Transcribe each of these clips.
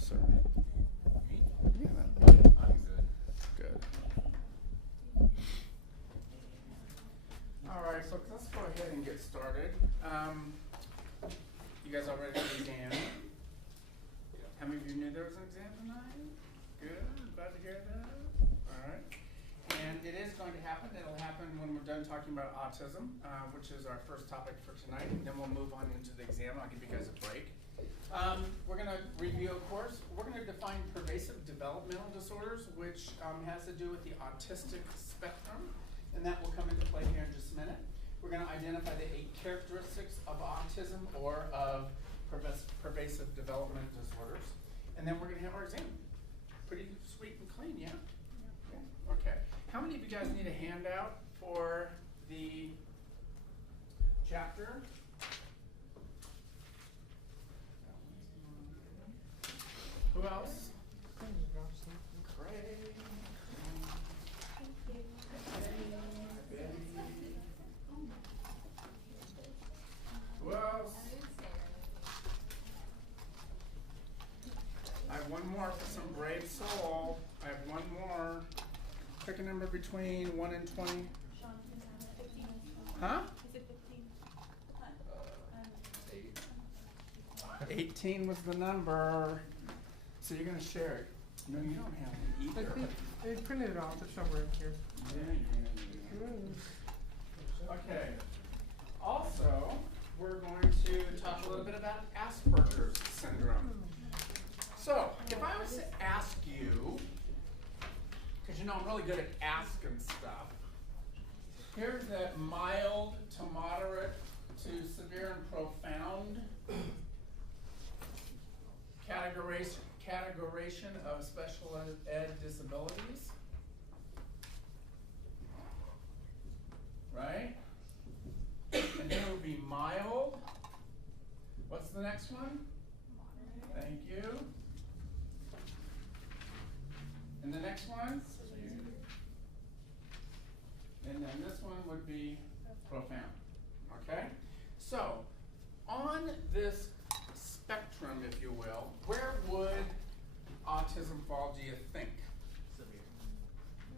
sir? Me? Yeah. I'm good. Good. All right, so let's go ahead and get started. You guys all ready for the exam? How many of you knew there was an exam tonight? Good, glad to hear that. All right. And it is going to happen. It'll happen when we're done talking about autism, which is our first topic for tonight. And then we'll move on into the exam. I'll give you guys a break. We're going to review a course. We're going to define pervasive developmental disorders, which has to do with the autistic spectrum. And that will come into play here in just a minute. We're going to identify the 8 characteristics of autism or of pervasive developmental disorders. And then we're going to have our exam. Pretty sweet and clean, yeah? Yeah. Okay. How many of you guys need a handout for the chapter? Who else? Craig. Who else? I have one more for some brave soul. I have one more. Pick a number between 1 and 20. Huh? Is it 15? 18 was the number. So you're going to share it. No, you don't have it either. They printed it off. It's somewhere in here. Yeah. Okay. Also, we're going to talk a little bit about Asperger's syndrome. So, if I was to ask you, because you know I'm really good at asking stuff, here's that mild to moderate to severe and profound categorization of special ed disabilities, right? And here would be mild. What's the next one? Moderate. Thank you. And the next one? Severe. And then this one would be profound. Okay? So, on this spectrum, if you will, where would autism fall, do you think? Severe.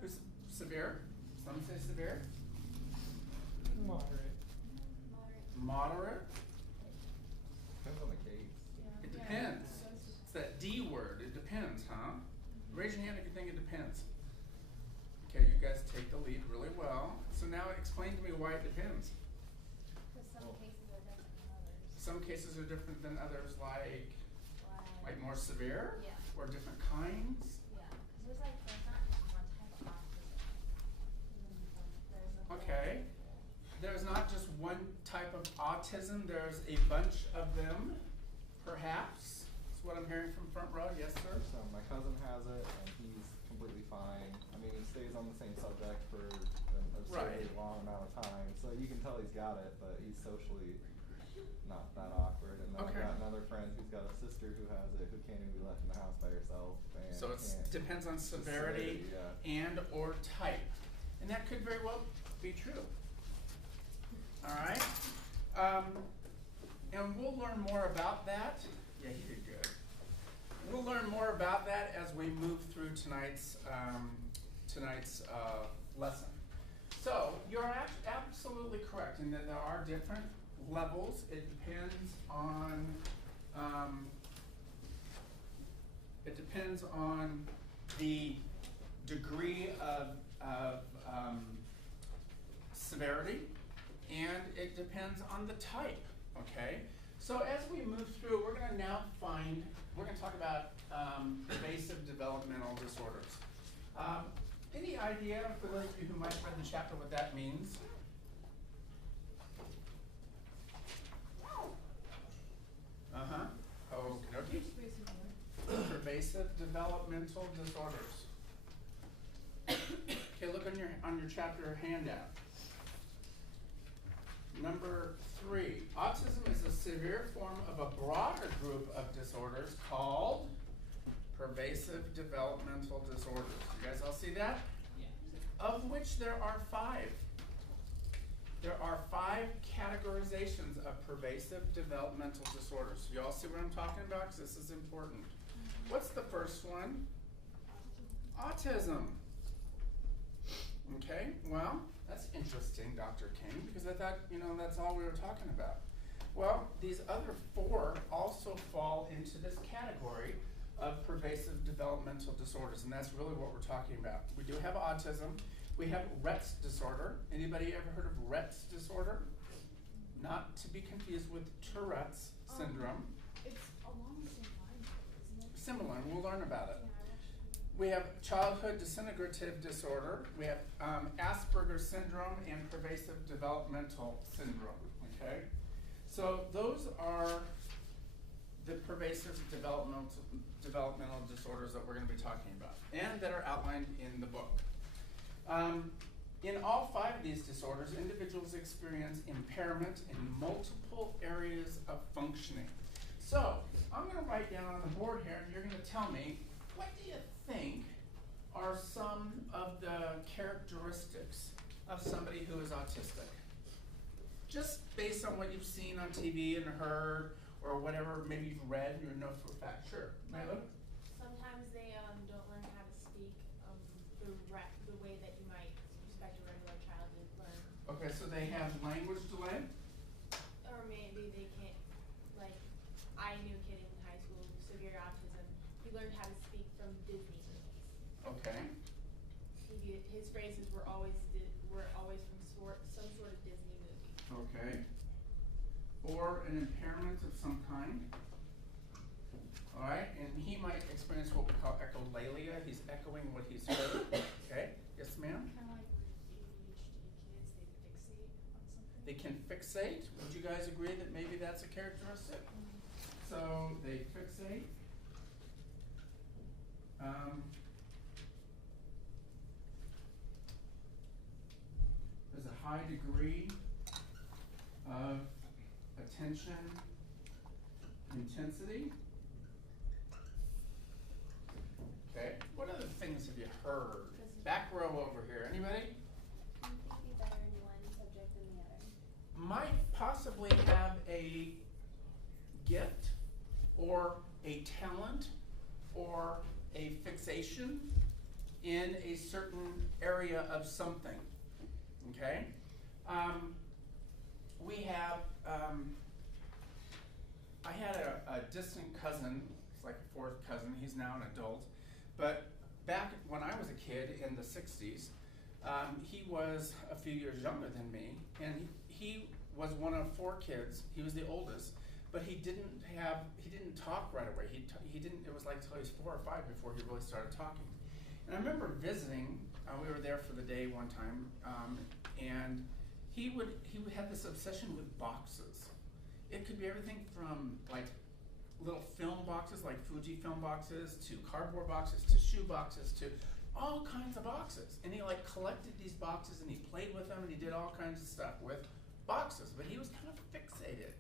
Who's severe? Some say severe? Moderate. Moderate? Depends on the case. It depends. It's that D word. It depends, huh? Raise your hand if you think it depends. Okay, you guys take the lead really well. So now explain to me why it depends. Because some cases are different than others. Some cases are different than others, like more severe? Yeah. Or different kinds? Yeah, because there's not just one type of autism. Okay. There's not just one type of autism, there's a bunch of them, perhaps. That's what I'm hearing from front row. Yes, sir? So my cousin has it, and he's completely fine. I mean, he stays on the same subject for an absurdly long amount of time, so you can tell he's got it, but he's socially not that awkward. And then Okay. I've got another friend who's got a sister who has it, who can't even be left in the house by herself. And So it depends on severity yeah. and or type. And that could very well be true. All right? And we'll learn more about that. Yeah, he did good. We'll learn more about that as we move through tonight's lesson. So you're absolutely correct in that there are different levels. It depends on the degree of severity, and it depends on the type. Okay. So as we move through, we're going to talk about pervasive developmental disorders. Any idea, for those of you who might have read the chapter, what that means? Okey-dokey. Pervasive developmental disorders. Okay, look on your chapter handout. Number 3, autism is a severe form of a broader group of disorders called pervasive developmental disorders. You guys all see that? Yeah. Of which there are 5. There are 5 categorizations of pervasive developmental disorders. You all see what I'm talking about? Because this is important. What's the first one? Autism. Okay, well, that's interesting, Dr. King, because I thought, that's all we were talking about. Well, these other 4 also fall into this category of pervasive developmental disorders, and that's really what we're talking about. We do have autism. We have Rett's disorder. Anybody ever heard of Rett's disorder? Not to be confused with Tourette's syndrome. It's along the same lines, isn't it? Similar, and we'll learn about it. Yeah, I actually. We have childhood disintegrative disorder. We have Asperger's syndrome and pervasive developmental syndrome, okay? So those are the pervasive developmental disorders that we're going to be talking about and that are outlined in the book. In all 5 of these disorders, individuals experience impairment in multiple areas of functioning. So I'm going to write down on the board here, and you're going to tell me, what do you think are some of the characteristics of somebody who is autistic? Just based on what you've seen on TV and heard, or whatever maybe you've read and you know for a fact. Sure, Milo? Sometimes they don't learn how to speak the way that you might expect a regular child to learn. Okay, so they have language delay? Or maybe they can't, like, I knew a kid in high school with severe autism. He learned how to speak from Disney movies. Okay. His phrases were always from some sort of Disney movie. Okay. Or an impairment of some kind. All right, and he might experience what we call echolalia. He's echoing what he's heard. Okay, yes ma'am? Kind of like ADHD kids, they fixate on something. They can fixate. Would you guys agree that maybe that's a characteristic? So they fixate. There's a high degree of attention intensity. Okay, what other things have you heard? Back row over here, anybody? You could be better in one subject than the other. Might possibly have a gift or a talent or a fixation in a certain area of something, okay? We have, I had a distant cousin, it's like a 4th cousin, he's now an adult, but back when I was a kid in the 60s, he was a few years younger than me, and he was one of 4 kids. He was the oldest, but he didn't talk right away. It was like till he was 4 or 5 before he really started talking. And I remember visiting, we were there for the day one time, and he had this obsession with boxes. It could be everything from like little film boxes, like Fuji film boxes, to cardboard boxes, to shoe boxes, to all kinds of boxes. And he like collected these boxes and he played with them and he did all kinds of stuff with boxes, but he was kind of fixated.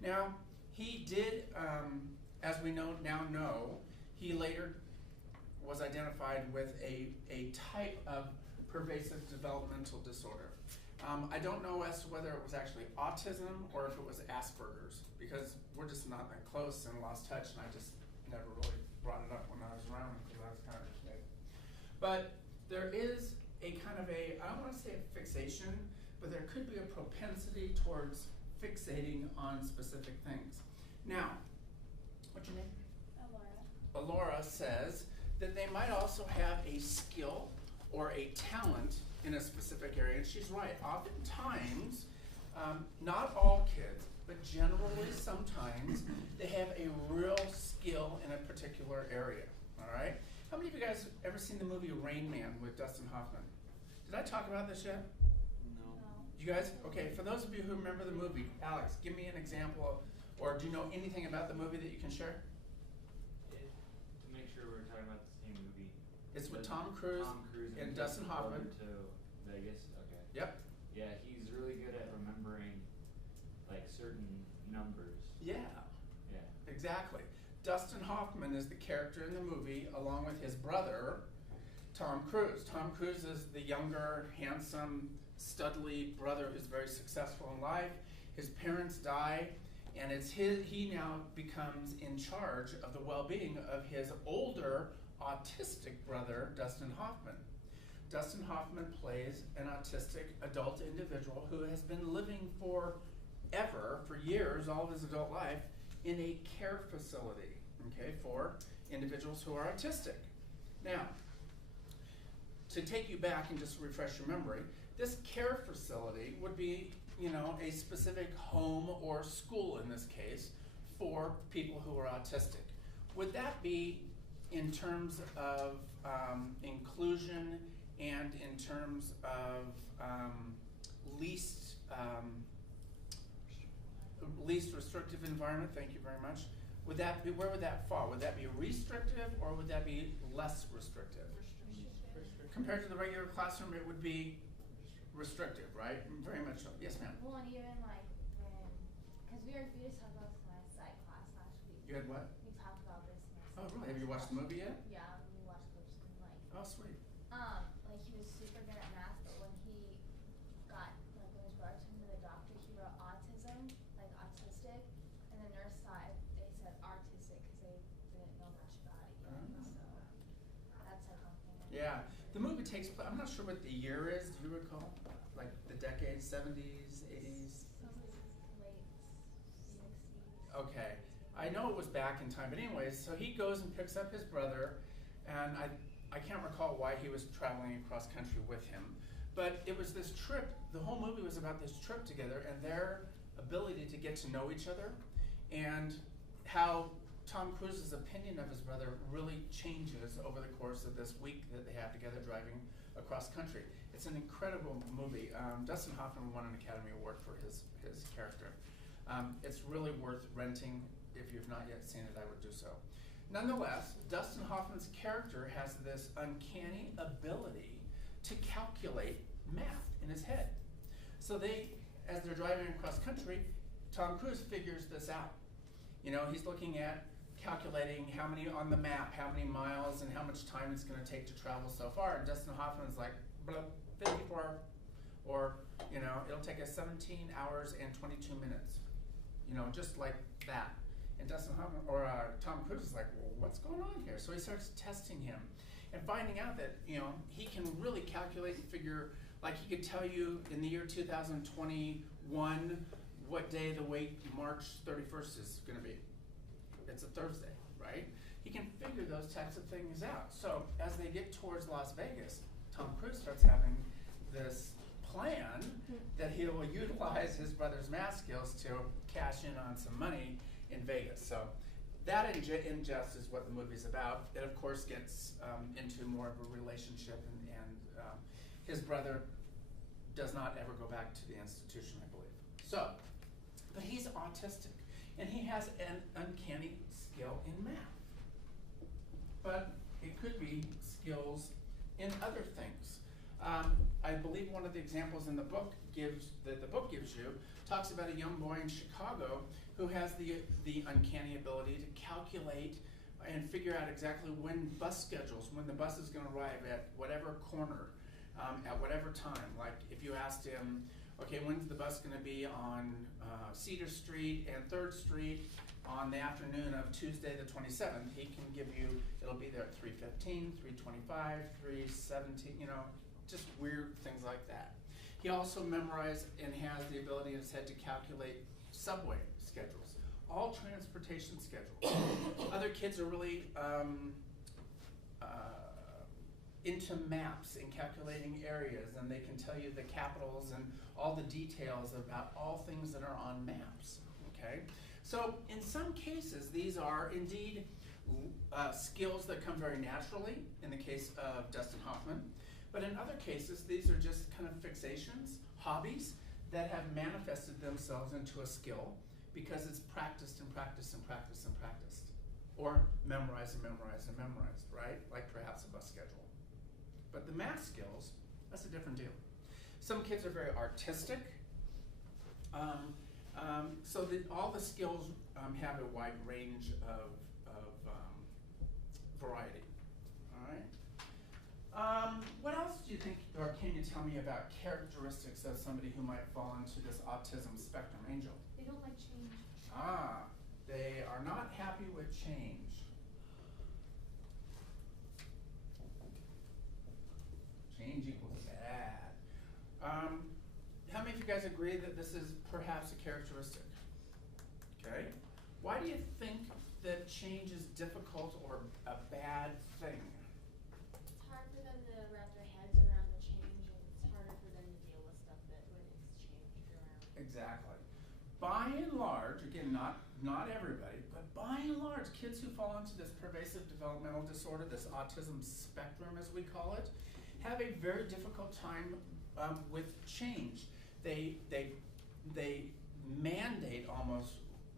Now, he did, as we now know, he later was identified with a type of pervasive developmental disorder. I don't know as to whether it was actually autism or if it was Asperger's, because we're just not that close and lost touch, and I just never really brought it up when I was around because I was kind of a kid. But there is a kind of I don't want to say a fixation, but there could be a propensity towards fixating on specific things. Now, what's your name? Alora says that they might also have a skill or a talent in a specific area, and she's right. Oftentimes, not all kids, but generally sometimes, they have a real skill in a particular area, all right? How many of you guys ever seen the movie Rain Man with Dustin Hoffman? Did I talk about this yet? No. You guys? Okay, for those of you who remember the movie, Alex, give me an example of, or do you know anything about the movie that you can share? To make sure we're talking about the same movie. It's with Tom Cruise and Dustin Hoffman. To Vegas, okay. Yep. Yeah, he's really good at remembering like certain numbers. Yeah. Yeah. Exactly. Dustin Hoffman is the character in the movie along with his brother, Tom Cruise. Tom Cruise is the younger, handsome, studly brother who's very successful in life. His parents die, And he now becomes in charge of the well-being of his older autistic brother, Dustin Hoffman. Dustin Hoffman plays an autistic adult individual who has been living for years, all of his adult life, in a care facility, okay, for individuals who are autistic. Now, to take you back and just refresh your memory, this care facility would be, you know, a specific home or school in this case for people who are autistic. Would that be in terms of inclusion and in terms of least restrictive environment? Thank you very much. Would that be, where would that fall? Would that be restrictive or would that be less restrictive? Compared to the regular classroom, it would be restrictive, right? Very much so. Yes, ma'am. Well, and even like when, because we just talked about this in my psych class last week. You had what? We talked about this in my Oh, psych really? Have you class watched the last movie week. yet? Yeah, we watched clips and like. Oh, sweet. Like he was super good at math, but when he got like when his brother took him to the doctor, he wrote autism, like autistic, and the nurse thought they said artistic because they didn't know much about it yet. So that's like one thing. Yeah. The movie takes place, I'm not sure what the year is, do you recall? Like the decade, 70s, 80s? Late 60s. Okay. I know it was back in time, but anyways, so he goes and picks up his brother, and I can't recall why he was traveling across country with him, but it was this trip, the whole movie was about this trip together and their ability to get to know each other, and how Tom Cruise's opinion of his brother really changes over the course of this week that they have together driving across country. It's an incredible movie. Dustin Hoffman won an Academy Award for his character. It's really worth renting. If you've not yet seen it, I would do so. Nonetheless, Dustin Hoffman's character has this uncanny ability to calculate math in his head. So as they're driving across country, Tom Cruise figures this out. You know, he's looking at calculating how many on the map, how many miles, and how much time it's going to take to travel so far. And Dustin Hoffman's like, blah, 54, or, you know, it'll take us 17 hours and 22 minutes. You know, just like that. And Dustin Hoffman, or Tom Cruise is like, well, what's going on here? So he starts testing him and finding out that, you know, he can really calculate and figure, like he could tell you in the year 2021 what day the week March 31st is going to be. It's a Thursday, right? He can figure those types of things out. So as they get towards Las Vegas, Tom Cruise starts having this plan that he will utilize his brother's math skills to cash in on some money in Vegas. So that in jest is what the movie's about. It of course gets into more of a relationship, and his brother does not ever go back to the institution, I believe. So, but he's autistic, and he has an uncanny skill in math. But it could be skills in other things. I believe one of the examples in the book that the book gives you talks about a young boy in Chicago who has the uncanny ability to calculate and figure out exactly when bus schedules, when the bus is going to arrive at whatever corner, at whatever time. Like if you asked him, okay, when's the bus going to be on Cedar Street and 3rd Street on the afternoon of Tuesday the 27th, he can give you, it'll be there at 3:15, 3:25, 3:17, you know, just weird things like that. He also memorized and has the ability in his head to calculate subway schedules, all transportation schedules. Other kids are really into maps and calculating areas, and they can tell you the capitals and all the details about all things that are on maps, okay? So in some cases, these are indeed skills that come very naturally, in the case of Dustin Hoffman, but in other cases, these are just kind of fixations, hobbies, that have manifested themselves into a skill because it's practiced and practiced and practiced and practiced. Or memorized and memorized and memorized, right? Like perhaps a bus schedule. But the math skills, that's a different deal. Some kids are very artistic. So that all the skills have a wide range of variety, all right? What else do you think, or can you tell me about characteristics of somebody who might fall into this autism spectrum? Angel? They don't like change. They are not happy with change. Change equals bad. How many of you guys agree that this is perhaps a characteristic? Okay. Why do you think that change is difficult or a bad thing? It's hard for them to wrap their heads around the change, and it's harder for them to deal with stuff that when it's changed around. Exactly. By and large, again, not everybody, but by and large, kids who fall into this pervasive developmental disorder, this autism spectrum as we call it, have a very difficult time with change. They mandate almost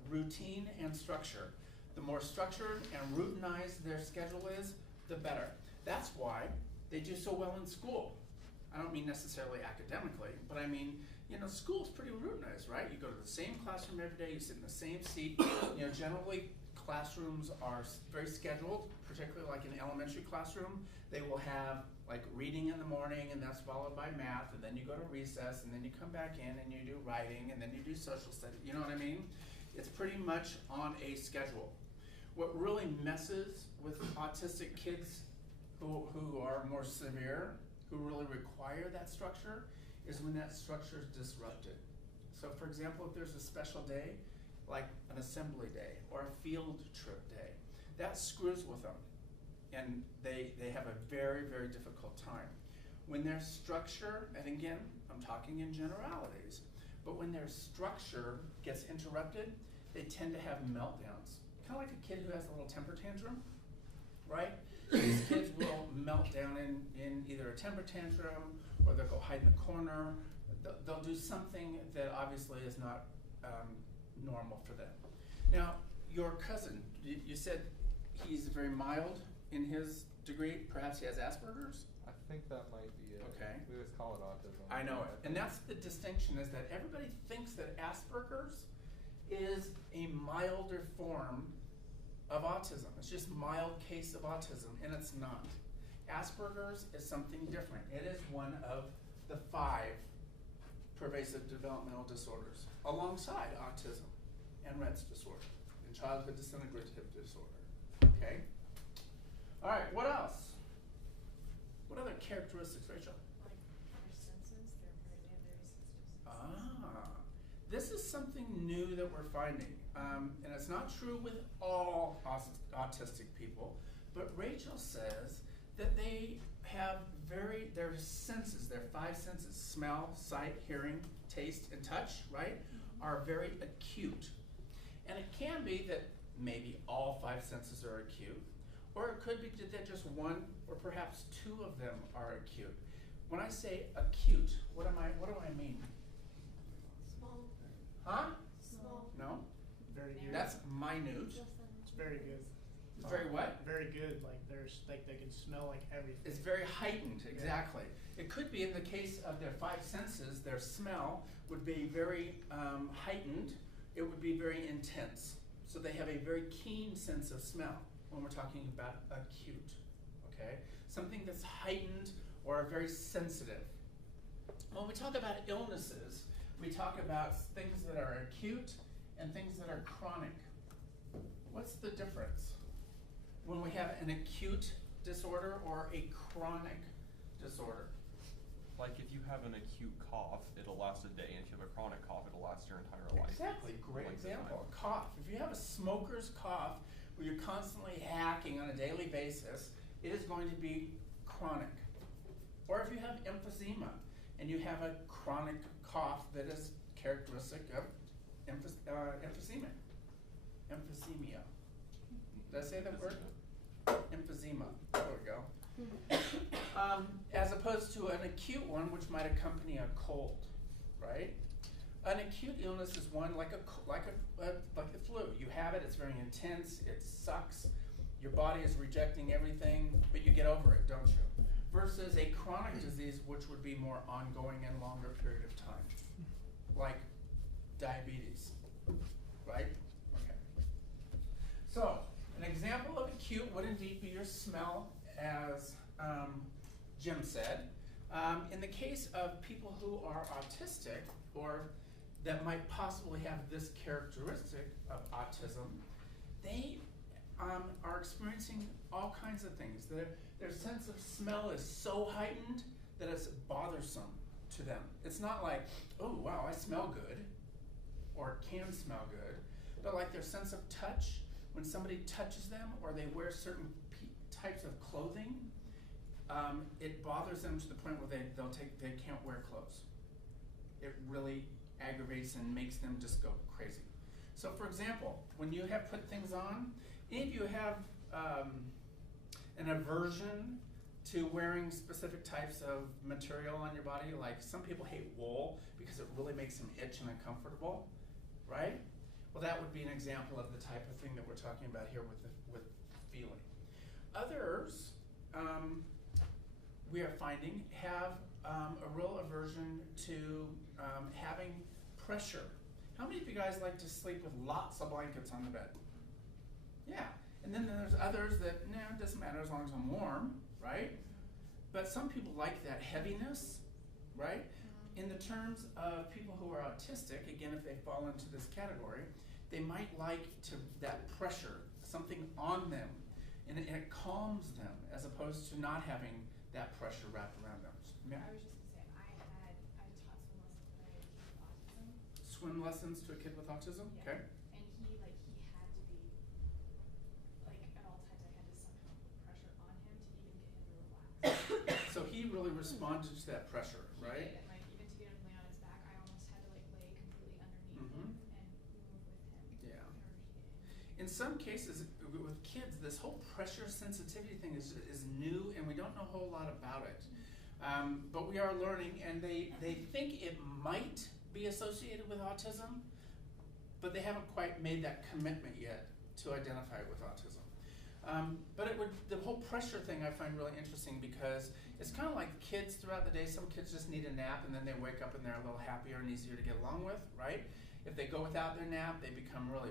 routine and structure. The more structured and routinized their schedule is, the better. That's why they do so well in school. I don't mean necessarily academically, but I mean, you know, school's pretty routinized, right? You go to the same classroom every day, you sit in the same seat. You know, generally classrooms are very scheduled, particularly like an elementary classroom. They will have like reading in the morning, and that's followed by math, and then you go to recess, and then you come back in and you do writing, and then you do social studies. You know what I mean? It's pretty much on a schedule. What really messes with autistic kids who are more severe, who really require that structure, is when that structure is disrupted. So for example, if there's a special day, like an assembly day or a field trip day, that screws with them. And they have a very, very difficult time. When their structure, and again, I'm talking in generalities, but when their structure gets interrupted, they tend to have meltdowns. Kind of like a kid who has a little temper tantrum, right? These kids will melt down in either a temper tantrum, or they'll go hide in the corner. They'll do something that obviously is not normal for them. Now, your cousin, you said he's very mild in his degree. Perhaps he has Asperger's? I think that might be it. Okay. We always call it autism. I know it. And that's the distinction, is that everybody thinks that Asperger's is a milder form of autism. It's just mild case of autism, and it's not. Asperger's is something different. It is one of the 5 pervasive developmental disorders, alongside autism and Rett's disorder and childhood disintegrative disorder. Okay? All right, what else? What other characteristics, Rachel? Like their senses, they have very sensitive. This is something new that we're finding, and it's not true with all autistic people, but Rachel says that they have their senses, their 5 senses, smell, sight, hearing, taste, and touch, right, are very acute. And it can be that maybe all 5 senses are acute, or it could be that just 1 or perhaps 2 of them are acute. When I say acute, what do I mean? Small. Huh? Small. No? Very good. That's minute. It's very good. It's very what? Very good. Like they can smell like everything. It's very heightened, exactly. It could be in the case of their 5 senses, their smell would be very heightened. It would be very intense. So they have a very keen sense of smell when we're talking about acute, okay? Something that's heightened or very sensitive. When we talk about illnesses, we talk about things that are acute and things that are chronic. What's the difference when we have an acute disorder or a chronic disorder? Like if you have an acute cough, it'll last a day, and if you have a chronic cough, it'll last your entire life. Exactly, great Length of example. time. A cough. If you have a smoker's cough where you're constantly hacking on a daily basis, it is going to be chronic. Or if you have emphysema and you have a chronic cough that is characteristic of emphysema. Emphysema. Did I say that word? Emphysema. There we go. As opposed to an acute one, which might accompany a cold, right? An acute illness is one like the flu. You have it; it's very intense. It sucks. Your body is rejecting everything, but you get over it, don't you? Versus a chronic disease, which would be more ongoing and longer period of time, like diabetes, right? Okay. So, an example of acute would indeed be your smell, as Jim said. In the case of people who are autistic, or that might possibly have this characteristic of autism, they are experiencing all kinds of things. Their sense of smell is so heightened that it's bothersome to them. It's not like, oh wow, I smell good, or can smell good, but like their sense of touch, when somebody touches them or they wear certain types of clothing, it bothers them to the point where they can't wear clothes. It really aggravates and makes them just go crazy. So for example, when you have put things on, any of you have an aversion to wearing specific types of material on your body? Like some people hate wool because it really makes them itch and uncomfortable, right? Well, that would be an example of the type of thing that we're talking about here with feeling. Others, we are finding, have a real aversion to having pressure. How many of you guys like to sleep with lots of blankets on the bed? Yeah, and then there's others that, no, it doesn't matter as long as I'm warm, right? But some people like that heaviness, right? In the terms of people who are autistic, again, if they fall into this category, they might like that pressure, something on them, and it calms them as opposed to not having that pressure wrapped around them. Yeah. I was just gonna say, I taught Swim swim lessons when I had a kid with autism. lessons to a kid with autism? Yeah. Okay. And he had to be, like, at all times I had to somehow put pressure on him to even get him to relax. So he really responded to that pressure, right? And like, even to get him to lay on his back, I almost had to like lay completely underneath him and move with him. Yeah. In order to get him. In some cases, with kids, this whole pressure sensitivity thing is new, and we don't know a whole lot about it. But we are learning, and they think it might be associated with autism, but they haven't quite made that commitment yet to identify it with autism. But the whole pressure thing I find really interesting because it's kind of like kids throughout the day. Some kids just need a nap, and then they wake up and they're a little happier and easier to get along with, right? If they go without their nap, they become really,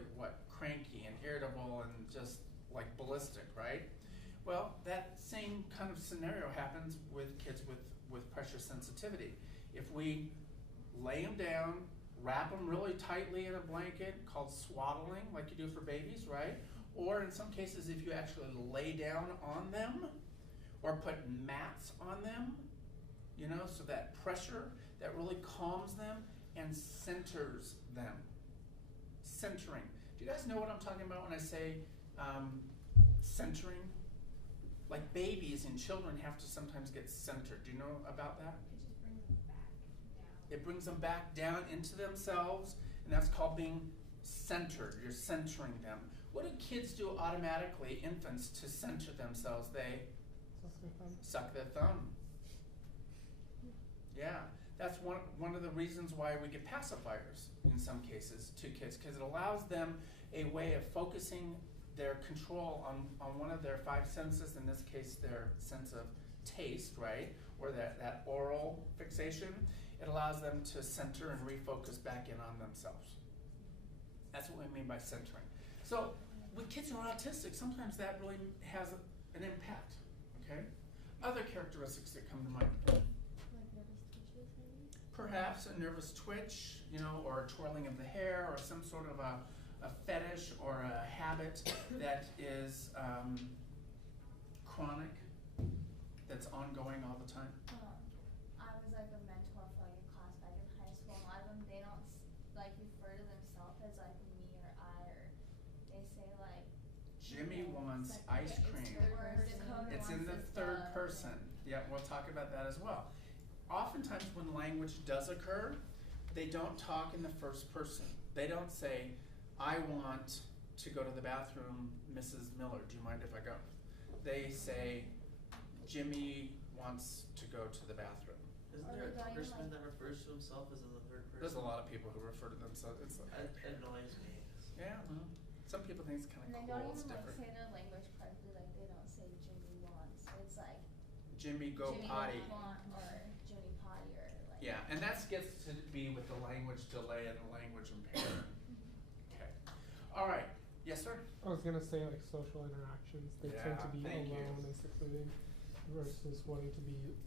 cranky and irritable and just like ballistic, right? Well, that same kind of scenario happens with kids with pressure sensitivity. If we lay them down, wrap them really tightly in a blanket called swaddling, like you do for babies, right? Or in some cases, if you actually lay down on them or put mats on them, so that pressure, that really calms them and centers them. Centering. Do you guys know what I'm talking about when I say centering? Like babies and children have to sometimes get centered. Do you know about that? It just brings them back down. It brings them back down into themselves, and that's called being centered. You're centering them. What do kids do automatically, infants, to center themselves? They suck their thumb. Yeah, that's one of the reasons why we get pacifiers in some cases to kids, because it allows them a way of focusing their control on one of their five senses, in this case their sense of taste, right? Or that oral fixation. It allows them to center and refocus back in on themselves. That's what we mean by centering. So with kids who are autistic, sometimes that really has an impact, okay? Other characteristics that come to mind. Like nervous twitches, maybe? Perhaps a nervous twitch, or a twirling of the hair, or some sort of a fetish or a habit that is chronic, that's ongoing all the time. I was like a mentor for like a class back in high school. A lot of them, they don't like refer to themselves as like me or I, or they say like Jimmy wants like, ice it's cream. third person. It's in the third person. Yeah, we'll talk about that as well. Oftentimes when language does occur, they don't talk in the first person. They don't say, I want to go to the bathroom, Mrs. Miller, do you mind if I go? They say, Jimmy wants to go to the bathroom. Isn't there a congressman that refers to himself as in the third person? There's a lot of people who refer to themselves. It annoys me. Yeah, well, some people think it's kind And of they cool, don't it's even like different. say their language correctly, like they don't say Jimmy wants. It's like Jimmy, go Jimmy potty. want or Jimmy potty or like. Yeah, and that gets to be with the language delay and the language impairment. Okay. All right. Yes, sir? I was gonna say like social interactions, they tend to be thank you. alone and secluded versus wanting to be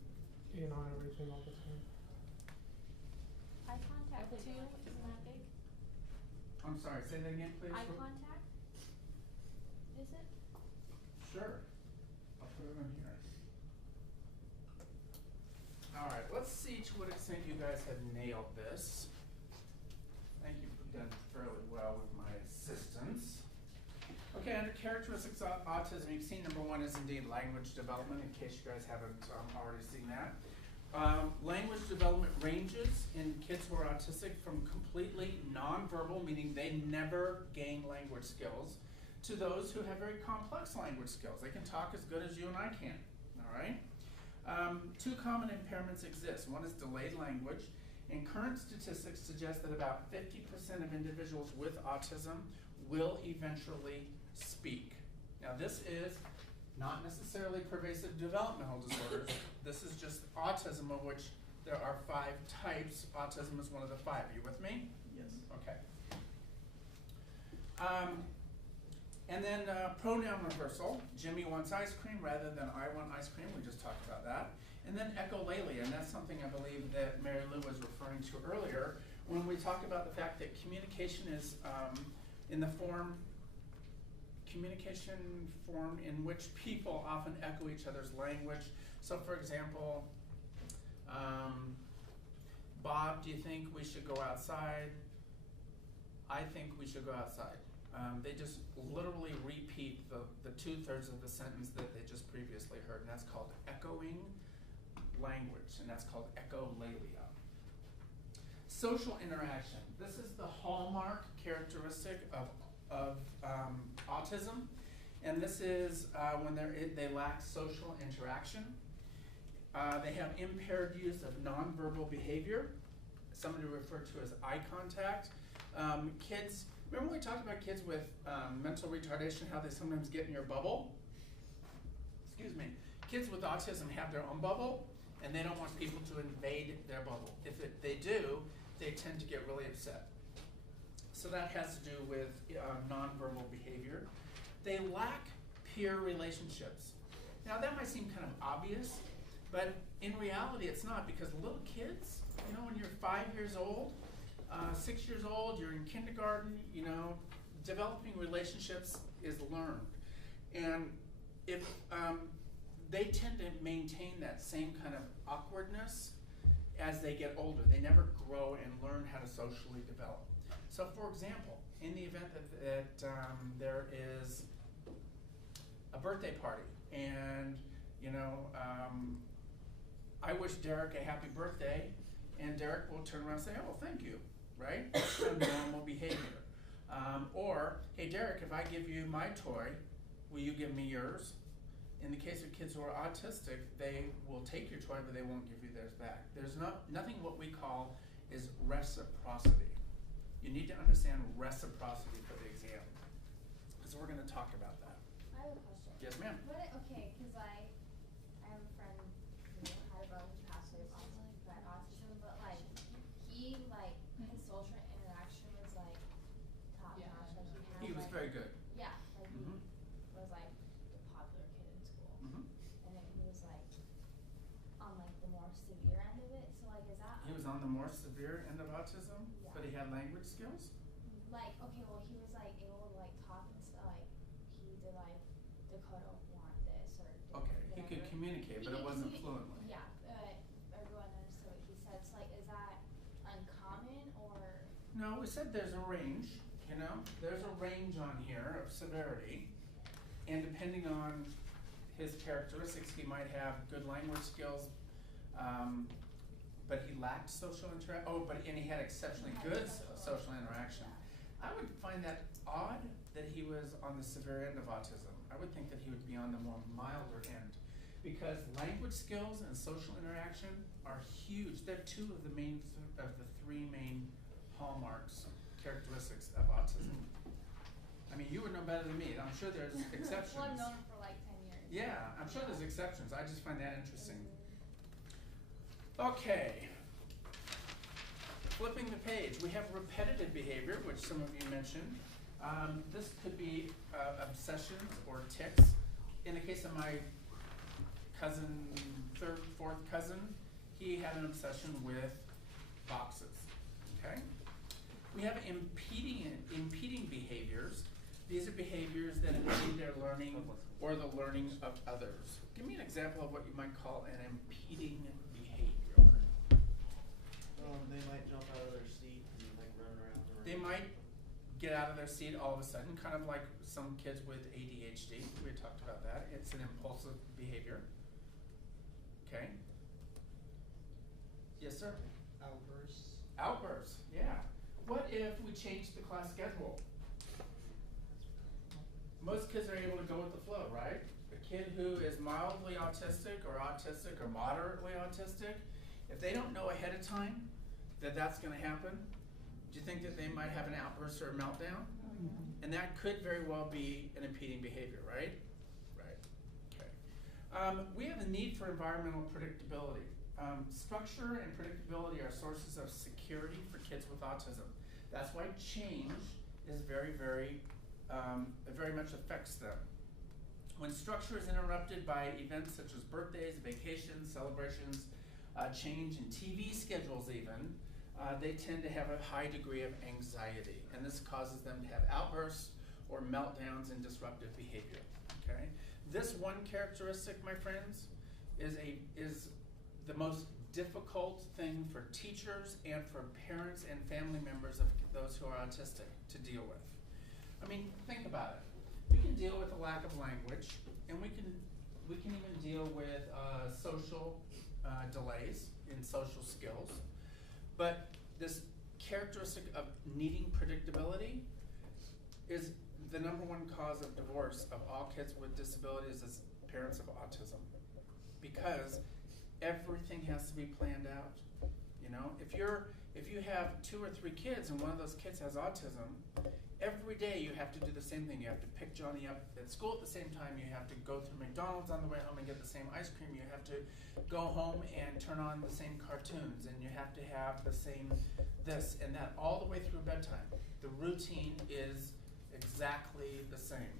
in on everything all the time. eye contact too? Isn't that big? I'm sorry, say that again, please. Eye contact? Is it? Sure. I'll put it in here. Alright, let's see to what extent you guys have nailed this. Thank you for done fairly well with my assistance. Okay, under characteristics of autism, you've seen number one is indeed language development, in case you guys haven't already seen that. Language development ranges in kids who are autistic from completely nonverbal, meaning they never gain language skills, to those who have very complex language skills. They can talk as good as you and I can, all right? Two common impairments exist. One is delayed language, and current statistics suggest that about 50% of individuals with autism will eventually speak. Now this is not necessarily pervasive developmental disorders. This is just autism, of which there are 5 types. Autism is one of the 5. Are you with me? Yes. Okay. And then pronoun reversal. Jimmy wants ice cream rather than I want ice cream. We just talked about that. And then echolalia, and that's something I believe that Mary Lou was referring to earlier when we talked about the fact that communication is in the communication form in which people often echo each other's language. So for example, Bob, do you think we should go outside? I think we should go outside. They just literally repeat the 2/3 of the sentence that they just previously heard, and that's called echoing language, and that's called echolalia. Social interaction. This is the hallmark characteristic of autism, and this is when they lack social interaction. They have impaired use of nonverbal behavior, somebody referred to as eye contact. Kids, remember we talked about kids with mental retardation, how they sometimes get in your bubble? Excuse me. Kids with autism have their own bubble, and they don't want people to invade their bubble. If they do, they tend to get really upset. So that has to do with nonverbal behavior. They lack peer relationships. Now that might seem kind of obvious, but in reality it's not, because little kids, you know, when you're 5 years old, 6 years old, you're in kindergarten, you know, developing relationships is learned. And if they tend to maintain that same kind of awkwardness as they get older. They never grow and learn how to socially develop. So for example, in the event that there is a birthday party and, you know, I wish Derek a happy birthday, and Derek will turn around and say, oh, thank you, right? That's kind of normal behavior. Or, hey Derek, if I give you my toy, will you give me yours? In the case of kids who are autistic, they will take your toy, but they won't give you theirs back. There's nothing what we call is reciprocity. You need to understand reciprocity for the exam. So we're going to talk about that. I have a question. Yes, ma'am. Okay, because I have a friend who had a brother who passed away from autism, but like he his social interaction was like top notch. Like He was very good. Yeah, like he was like the popular kid in school, and then he was like on like the more severe end of it. So like, is that He was on the more severe end of autism, Yeah. but he had language skills? like okay? Well, he was like able to like talk and stuff. Like he did like Dakota want this or Okay, he could whatever. communicate, but it wasn't fluently. Yeah, everyone understood what he said. So like, is that uncommon or? No, we said there's a range, you know? There's a range on here of severity, and depending on his characteristics, he might have good language skills, but he lacked social interaction. Oh, and he had exceptionally good social interaction. I would find that odd that he was on the severe end of autism. I would think that he would be on the more milder end, because language skills and social interaction are huge. They're two of the three main hallmarks, characteristics of autism. I mean, you would know better than me. I'm sure there's exceptions. Well, I've known him for like 10 years. Yeah, I'm sure there's exceptions. I just find that interesting. Okay. Flipping the page, we have repetitive behavior, which some of you mentioned. This could be obsessions or tics. In the case of my cousin, 3rd, 4th cousin, he had an obsession with boxes. okay? We have impeding behaviors. These are behaviors that impede their learning or the learning of others. Give me an example of what you might call an impeding behavior. They might jump out of their seat and like run around. They might get out of their seat all of a sudden, kind of like some kids with ADHD. We talked about that. It's an impulsive behavior. Okay. Yes, sir? Outbursts. Outbursts, yeah. What if we change the class schedule? Most kids are able to go with the flow, right? A kid who is mildly autistic or moderately autistic, if they don't know ahead of time that that's going to happen, do you think that they might have an outburst or a meltdown? Mhm. And that could very well be an impeding behavior, right? Right. Okay. We have a need for environmental predictability. Structure and predictability are sources of security for kids with autism. That's why change is very much affects them. When structure is interrupted by events such as birthdays, vacations, celebrations, change in TV schedules even, they tend to have a high degree of anxiety, and this causes them to have outbursts or meltdowns and disruptive behavior, okay? This one characteristic, my friends, is the most difficult thing for teachers and for parents and family members of those who are autistic to deal with. I mean, think about it. We can deal with a lack of language, and we can even deal with social delays in social skills. But this characteristic of needing predictability is the #1 cause of divorce of all kids with disabilities as parents of autism, because everything has to be planned out. You know, if you have 2 or 3 kids and one of those kids has autism, every day you have to do the same thing. You have to pick Johnny up at school at the same time. You have to go through McDonald's on the way home and get the same ice cream. You have to go home and turn on the same cartoons, and you have to have the same this and that all the way through bedtime. The routine is exactly the same.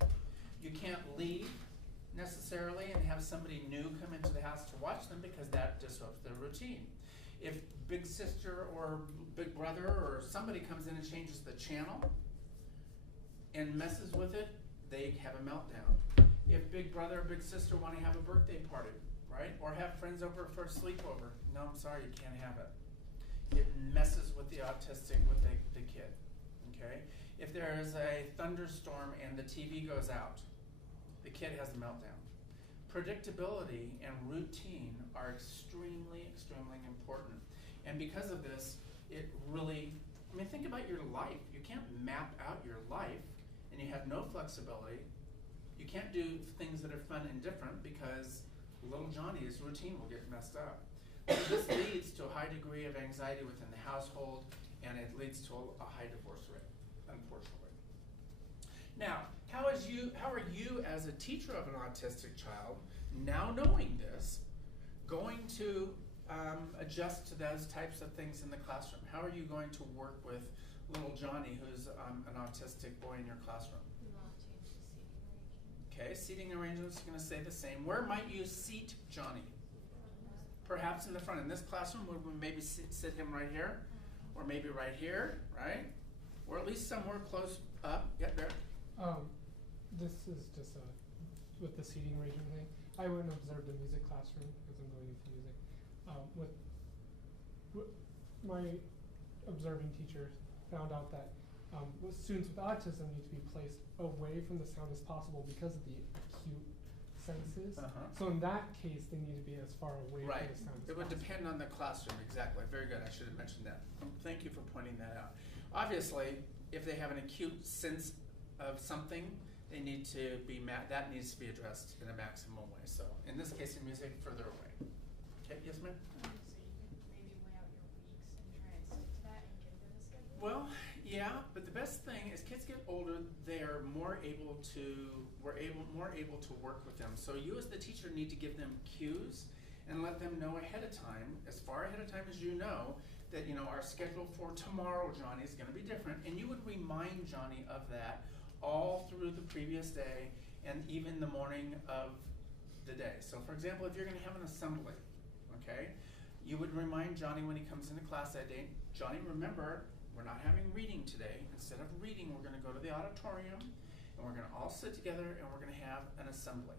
You can't leave necessarily and have somebody new come into the house to watch them, because that disrupts their routine. If big sister or big brother or somebody comes in and changes the channel and messes with it, they have a meltdown. If big brother or big sister want to have a birthday party, right? Or have friends over for a sleepover, no, I'm sorry, you can't have it. It messes with the autistic, with the kid, okay? If there is a thunderstorm and the TV goes out, the kid has a meltdown. Predictability and routine are extremely important. And because of this, it really, I mean, think about your life. You can't map out your life and you have no flexibility. You can't do things that are fun and different, because little Johnny's routine will get messed up. So this leads to a high degree of anxiety within the household, and it leads to a high divorce rate, unfortunately. Now, how are you as a teacher of an autistic child, now knowing this, going to adjust to those types of things in the classroom? How are you going to work with little Johnny, who's an autistic boy in your classroom? Not change the seating arrangement. Okay, seating arrangements is going to stay the same. Where might you seat Johnny? Perhaps in the front. In this classroom, would we maybe sit him right here? Or maybe right here, right? Or at least somewhere close up. Yeah, there. This is just with the seating arrangement thing. I went and observed a music classroom, because I'm going into music. With my observing teachers found out that students with autism need to be placed away from the sound as possible because of the acute senses. So in that case, they need to be as far away from the sound as It would possible. depend on the classroom, exactly. Very good, I should have mentioned that. Thank you for pointing that out. Obviously, if they have an acute sense of something, they need to be, that needs to be addressed in a maximum way. So in this case, in music, further away. Okay, yes ma'am? So you could maybe lay out your weeks and try and stick to that and give them a schedule? Well, yeah, but the best thing is kids get older, they're more able to work with them. So you as the teacher need to give them cues and let them know ahead of time, as far ahead of time as you know, that our schedule for tomorrow, Johnny, is going to be different, and you would remind Johnny of that all through the previous day and even the morning of the day. So for example, if you're going to have an assembly, okay, you would remind Johnny when he comes into class that day, Johnny, remember, we're not having reading today. Instead of reading, we're gonna go to the auditorium and we're gonna all sit together and we're gonna have an assembly,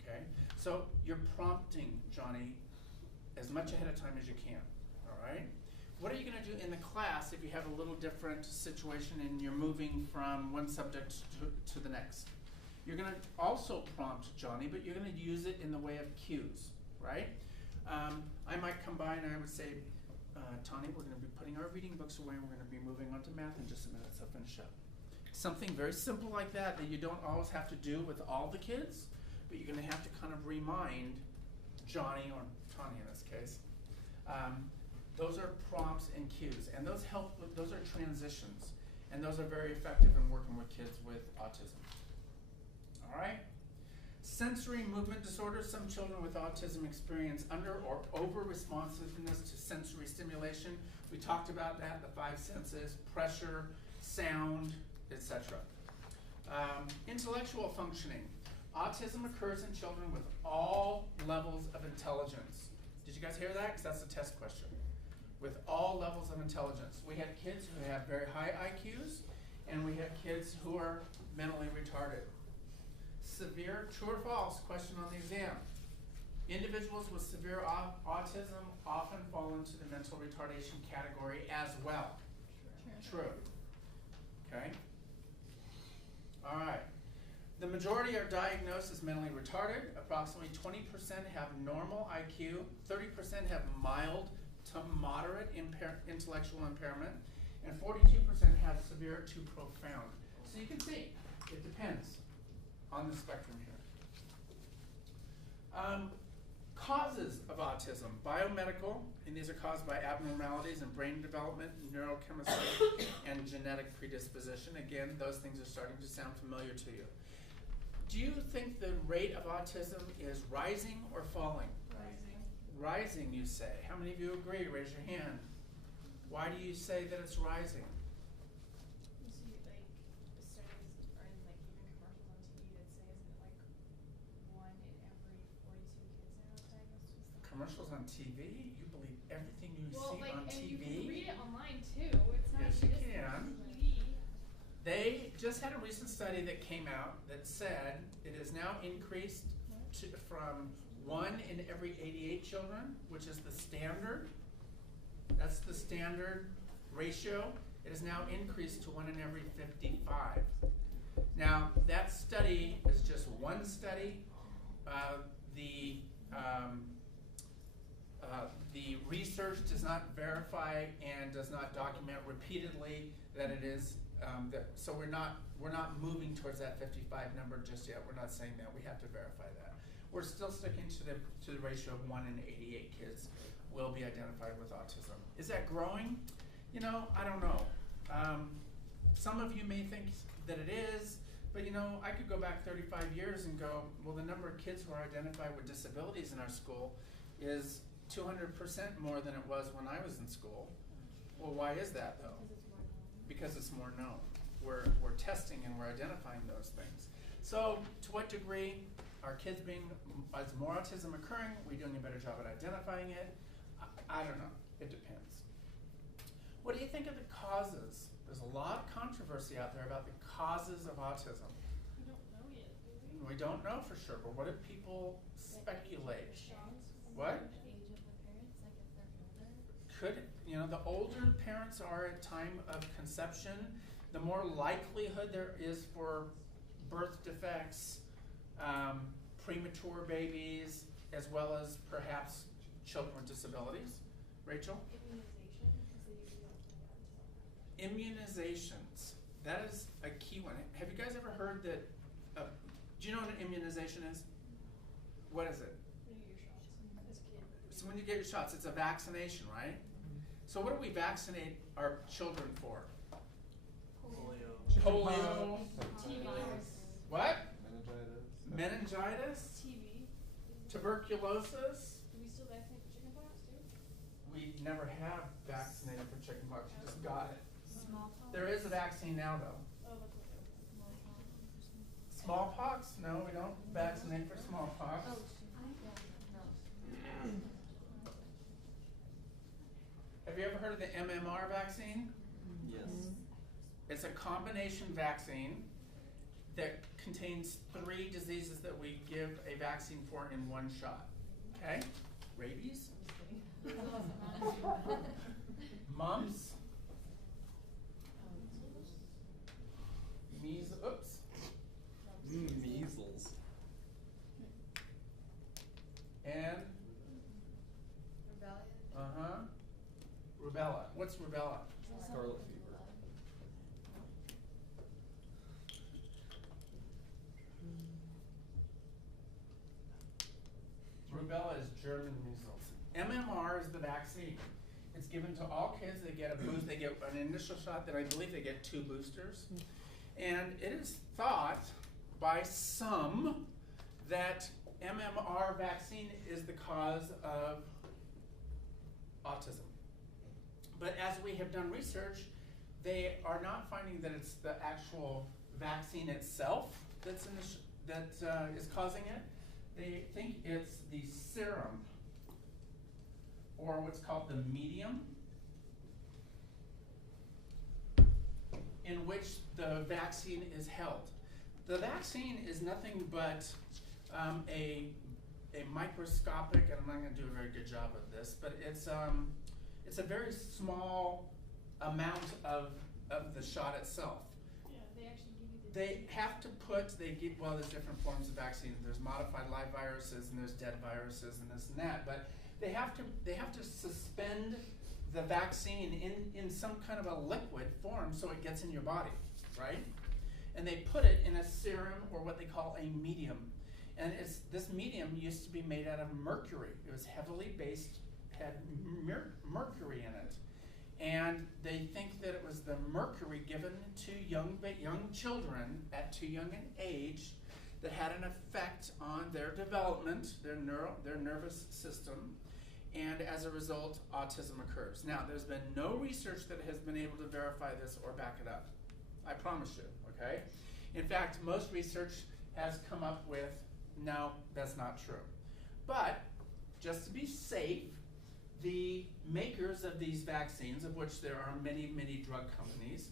okay? So you're prompting Johnny as much ahead of time as you can, all right? What are you gonna do in the class if you have a little different situation and you're moving from one subject to the next? You're gonna also prompt Johnny, but you're gonna use it in the way of cues, right? I might come by and I would say, Tawny, we're gonna be putting our reading books away and we're gonna be moving on to math in just a minute, so finish up. Something very simple like that you don't always have to do with all the kids, but you're gonna have to kind of remind Johnny, or Tawny in this case. Those are prompts and cues, and those are transitions, and those are very effective in working with kids with autism. All right? Sensory movement disorders. Some children with autism experience under or over responsiveness to sensory stimulation. We talked about that, the 5 senses: pressure, sound, etc. Intellectual functioning. Autism occurs in children with all levels of intelligence. Did you guys hear that? Because that's the test question. With all levels of intelligence. We have kids who have very high IQs, and we have kids who are mentally retarded. Severe, true or false, question on the exam. Individuals with severe autism often fall into the mental retardation category as well. True. Okay. All right. The majority are diagnosed as mentally retarded. Approximately 20% have normal IQ, 30% have mild to moderate intellectual impairment, and 42% have severe to profound. So you can see, it depends on the spectrum here. Causes of autism: biomedical, and these are caused by abnormalities in brain development, neurochemistry, and genetic predisposition. Again, those things are starting to sound familiar to you. Do you think the rate of autism is rising or falling? Rising. Rising, you say. How many of you agree? Raise your hand. Why do you say that it's rising? You see, like, studies or like even commercials on TV that say, isn't it like 1 in every 42 kids now is diagnosed with something? Commercials on TV? You believe everything you Well, see like, on and TV? you can read it online too. It's not Yes, you just can. TV. They just had a recent study that came out that said it is now increased from 1 in every 88 children, which is the standard. That's the standard ratio. It is now increased to 1 in every 55. Now, that study is just one study. The research does not verify and does not document repeatedly that it is. So we're not moving towards that 55 number just yet. We're not saying that. We have to verify that. We're still sticking to the ratio of 1 in 88 kids will be identified with autism. Is that growing? You know, I don't know. Some of you may think that it is, but you know, I could go back 35 years and go, well, the number of kids who are identified with disabilities in our school is 200% more than it was when I was in school. Well, why is that though? Because it's more known. We're testing and we're identifying those things. So to what degree are kids is more autism occurring? Are we doing a better job at identifying it? I don't know. It depends. What do you think of the causes? There's a lot of controversy out there about the causes of autism. We don't know yet, do we? We don't know for sure, but what do people speculate? What? Age of the parents, like if they're older. Could, you know, the older parents are at time of conception, the more likelihood there is for birth defects, premature babies, as well as perhaps children with disabilities. Rachel? Immunization, because they usually don't find out until. Immunizations. That is a key one. Have you guys ever heard that, do you know what an immunization is? What is it? When you get your shots as a kid. So when you get your shots, it's a vaccination, right? So what do we vaccinate our children for? Polio. TB. What? Meningitis. Meningitis? TB. Tuberculosis? Do we still vaccinate for chickenpox too? We never have vaccinated for chickenpox. You just got it. Smallpox. There is a vaccine now, though. Oh, that's what it was. Smallpox? No, we don't vaccinate for smallpox. Oh, Have you ever heard of the MMR vaccine? Yes. It's a combination vaccine that contains 3 diseases that we give a vaccine for in one shot. Okay? Rabies, mumps, Measles. and rubella. What's rubella? Scarlet fever. Rubella is German measles. MMR is the vaccine. It's given to all kids. They get a boost. They get an initial shot. Then I believe they get 2 boosters. And it is thought by some that MMR vaccine is the cause of autism. But as we have done research, they are not finding that it's the actual vaccine itself that's is causing it. They think it's the serum, or what's called the medium, in which the vaccine is held. The vaccine is nothing but a microscopic, and I'm not going to do a very good job of this, but it's a very small amount of the shot itself. Yeah, they actually give you the. They have to well, there's different forms of vaccines. There's modified live viruses and there's dead viruses and this and that, but they have to suspend the vaccine in some kind of a liquid form so it gets in your body, right? And they put it in a serum, or what they call a medium. And this medium used to be made out of mercury. It was heavily based, had mercury in it. And they think that it was the mercury given to young children at too young an age that had an effect on their development, their nervous system, and as a result, autism occurs. Now, there's been no research that has been able to verify this or back it up. I promise you, okay? In fact, most research has come up with, no, that's not true. But, just to be safe, the makers of these vaccines, of which there are many, many drug companies,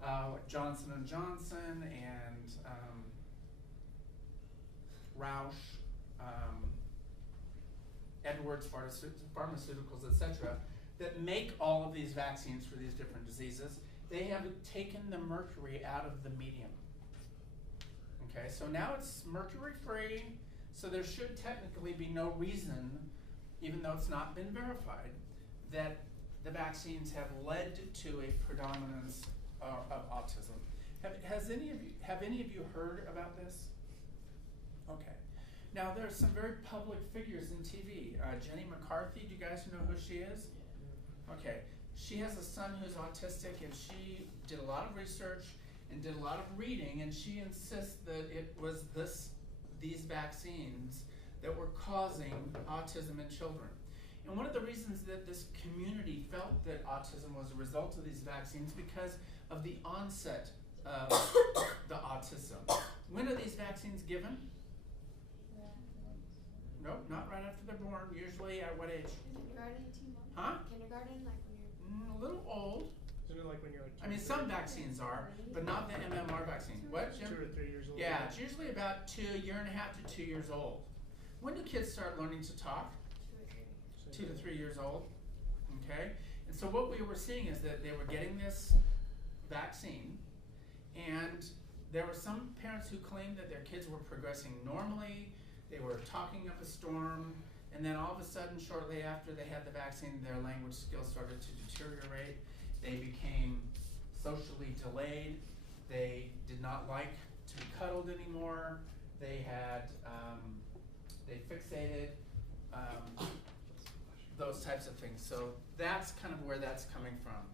like Johnson & Johnson and Roush, Edwards Pharmaceuticals, etc., that make all of these vaccines for these different diseases, they have taken the mercury out of the medium. Okay, so now it's mercury-free, so there should technically be no reason, even though it's not been verified, that the vaccines have led to a predominance of autism. Have any of you heard about this? Okay. Now there's some very public figures in TV. Jenny McCarthy, do you guys know who she is? Okay. She has a son who's autistic, and she did a lot of research and did a lot of reading, and she insists that it was these vaccines that were causing autism in children. And one of the reasons that this community felt that autism was a result of these vaccines because of the onset of the autism. When are these vaccines given? Nope, not right after they're born. Usually at what age? Kindergarten, 18 months. Huh? Kindergarten, like when you're. A little old. Isn't it like when you're like? I mean, some vaccines are, but not the MMR vaccine. What, Jim? 2 or 3 years old. Yeah, it's usually about 1.5 years to 2 years old. When do kids start learning to talk? 2 to 3 years old. Okay? And so what we were seeing is that they were getting this vaccine, and there were some parents who claimed that their kids were progressing normally, they were talking up a storm, and then all of a sudden, shortly after they had the vaccine, their language skills started to deteriorate. They became socially delayed. They did not like to be cuddled anymore. They had, they fixated, those types of things. So that's kind of where that's coming from.